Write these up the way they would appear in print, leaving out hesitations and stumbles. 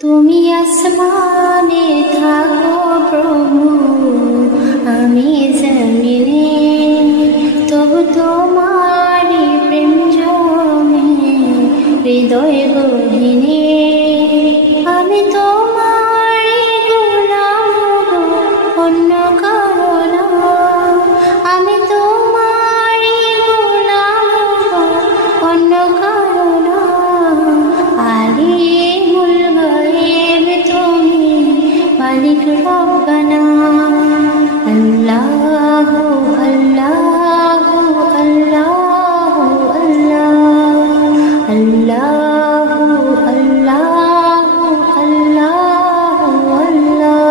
তুমি আসমানে থাকো প্রভু, আমি জমিনে, তবু তোমারি প্রেম জমে হৃদয় গহীনে। আমি তোমারি গোলাম গো, অন্য কারো না। আমি তোমারি গোলাম গো, অন্য কারো না। আলিমুল গায়ব তুমি, মালিক রব্বানা। আল্লাহু আল্লাহু আল্লাহু আল্লাহ, আল্লাহু আল্লাহু আল্লাহু আল্লাহ,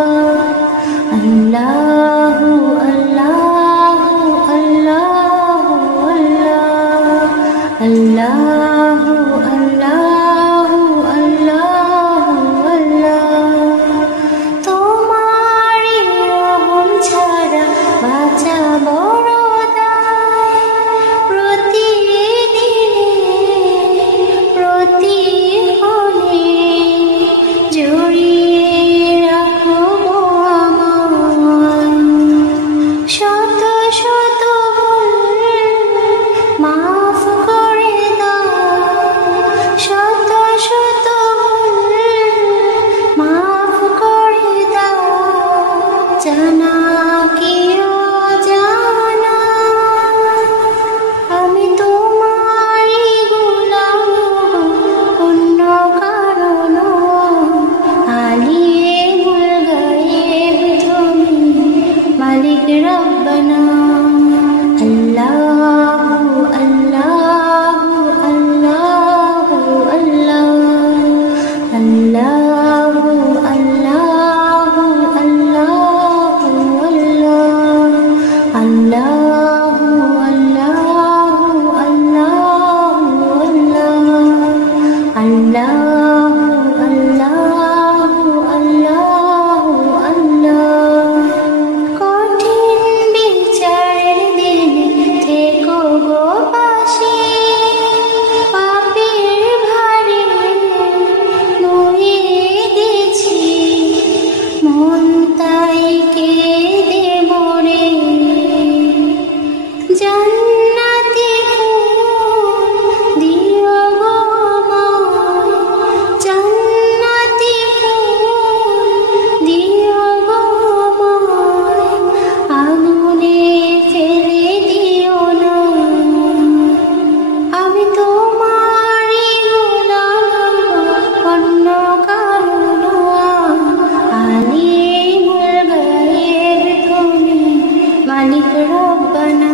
আল্লাহু আল্লাহু আল্লাহু আল্লাহ, আল্লাহু আল্লাহু আল্লাহু আল্লাহ। তোমারি রহম ছাড়া বাঁচা বড় দায়, প্রতিদিনে প্রতিক্ষণে জড়িয়ে রাখো আমায়। শত শত ভুল মাফ করে দাও, শত শত ভুল মাফ করে দাও, জানা কি অজানা। আমি তোমারি গোলাম গো, অন্য কারো না। আলিমুল গায়ব তুমি, মালিক রব্বানা। আল্লাহু আল্লাহু আল্লাহু আল্লাহ, আল্লাহু আল্লাহু আল্লাহু আল্লাহ, আল্লাহু আল্লাহু আল্লাহু আল্লাহ, আল্লাহু আল্লাহু আল্লাহু আল্লাহ। কঠিন বিচারের দিনে থেকো গো পাশে, পাপের ভারে নুয়ে গেছি মন, তাই কেঁদে মরে। জান্নাতি ফুল দিও গো আমায়, জান্নাতি ফুল দিও গো আমায়, আগুনে ফেলে দিও না। আমি তোমারি গোলাম গো, অন্য কারো না। আলিমুল গায়ব তুমি, মালিক রব্বানা।